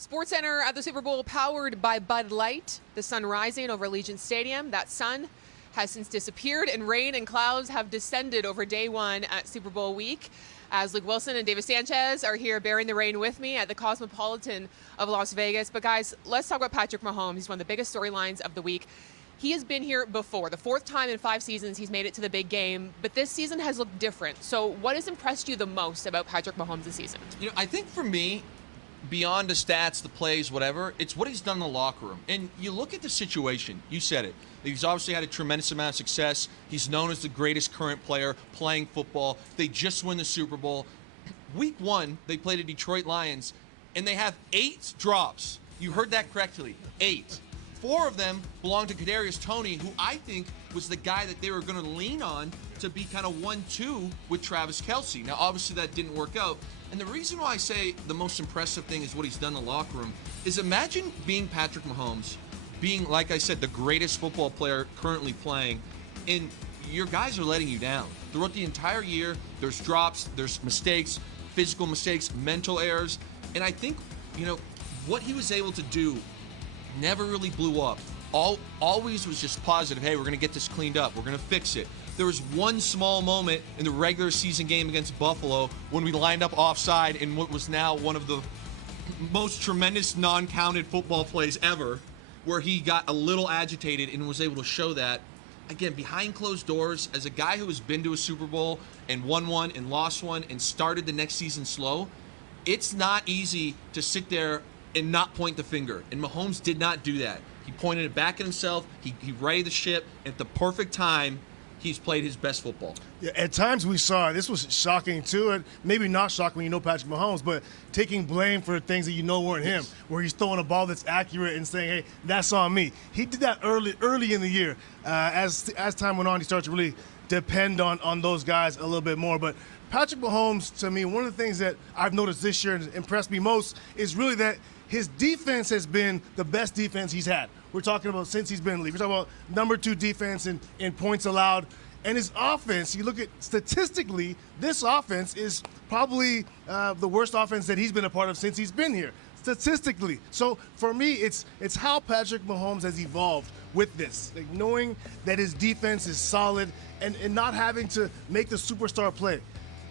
SportsCenter at the Super Bowl powered by Bud Light. The sun rising over Allegiant Stadium. That sun has since disappeared, and rain and clouds have descended over day one at Super Bowl week. As Luke Willson and David Sanchez are here bearing the rain with me at the Cosmopolitan of Las Vegas. But guys, let's talk about Patrick Mahomes. He's one of the biggest storylines of the week. He has been here before. The fourth time in 5 seasons he's made it to the big game, but this season has looked different. So what has impressed you the most about Patrick Mahomes this season? I think for me, beyond the stats, the plays, whatever, it's what he's done in the locker room. And you look at the situation, you said it. He's obviously had a tremendous amount of success. He's known as the greatest current player playing football. They just won the Super Bowl. Week 1, they played the Detroit Lions, and they have 8 drops. You heard that correctly, 8. 4 of them belong to Kadarius Toney, who I think was the guy that they were going to lean on to be kind of 1-2 with Travis Kelce. Now, obviously, that didn't work out. And the reason why I say the most impressive thing is what he's done in the locker room is imagine being Patrick Mahomes, being, like I said, the greatest football player currently playing, and your guys are letting you down. Throughout the entire year, there's drops, there's mistakes, physical mistakes, mental errors. And I think, what he was able to do never really blew up. Always was just positive. Hey, we're going to get this cleaned up. We're going to fix it. There was one small moment in the regular season game against Buffalo when we lined up offside in what was now one of the most tremendous non-counted football plays ever, where he got a little agitated and was able to show that. Again, behind closed doors, as a guy who has been to a Super Bowl and won one and lost one and started the next season slow, it's not easy to sit there and not point the finger. And Mahomes did not do that. He pointed it back at himself. He righted the ship. At the perfect time, he's played his best football. Yeah, at times we saw, this was shocking too, and maybe not shocking when you know Patrick Mahomes, but taking blame for things that you know weren't him, where he's throwing a ball that's accurate and saying, hey, that's on me. He did that early in the year. As time went on, he started to really depend on those guys a little bit more. But Patrick Mahomes, to me, one of the things that I've noticed this year and impressed me most is really that his defense has been the best defense he's had. We're talking about since he's been in the league. We're talking about number 2 defense in points allowed. And his offense, you look at statistically, this offense is probably the worst offense that he's been a part of since he's been here, statistically. So for me, it's how Patrick Mahomes has evolved with this, like knowing that his defense is solid and not having to make the superstar play.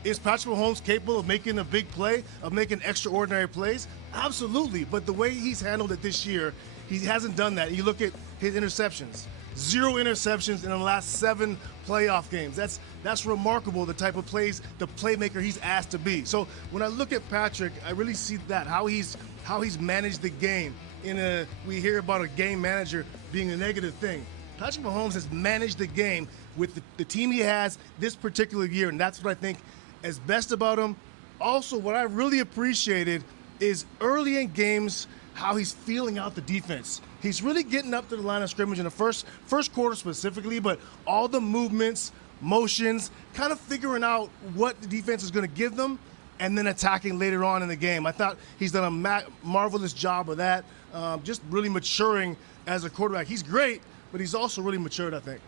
Is Patrick Mahomes capable of making a big play, of making extraordinary plays? Absolutely. But the way he's handled it this year, he hasn't done that. You look at his interceptions. 0 interceptions in the last 7 playoff games. That's remarkable, the type of plays, the playmaker he's asked to be. So when I look at Patrick, I really see that, how he's managed the game. We hear about a game manager being a negative thing. Patrick Mahomes has managed the game with the team he has this particular year, and that's what I think is best about him. Also, what I really appreciated is early in games, how he's feeling out the defense. He's really getting up to the line of scrimmage in the first quarter specifically, but all the movements, motions, kind of figuring out what the defense is going to give them and then attacking later on in the game. I thought he's done a marvelous job of that, just really maturing as a quarterback. He's great, but he's also really matured, I think.